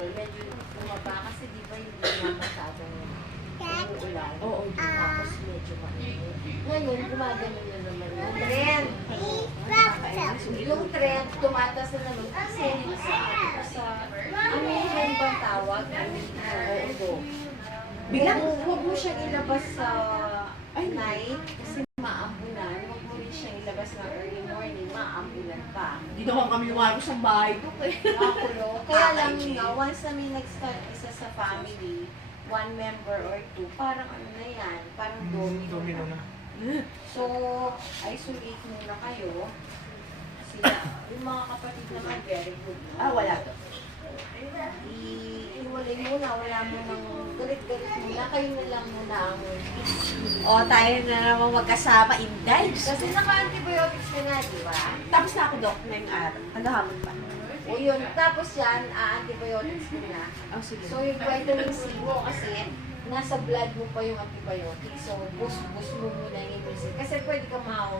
April, medyo bumaba kasi di ba hindi na masyadong umuulan. Oo. Tapos medyo mainit. Ngayon, gumagano na naman yung trend. Yung trend, tumataas na naman kasi sa ano yung bang tawag? Oo. Huwag mo siyang ilabas sa night kasi maambulan. Huwag mo rin siyang ilabas na early morning, maambulan pa. Hindi naman kami lumalabas sa bahay ko. Nakakulo. Kaya lang nga, once na may nag-start isa sa family, one member or two, parang ano na yan, parang domino na. So, isolate muna kayo. Sila, yung mga kapatid naman, very good. No? Wala to. Iwalay muna, wala mo nang galit-galit muna, kayo na lang muna ang Tayo na naman magkasama in dives. kasi naka-antibiotics ka na, di ba? Tapos na ako, Dok, ngayong araw. Naghahamon pa. O yun, tapos yan, antibiotics ka na. Sige. So yung vitamin C mo kasi nasa blood mo pa yung antibiotics. So boost mo muna yung immune system. Kasi pwede ka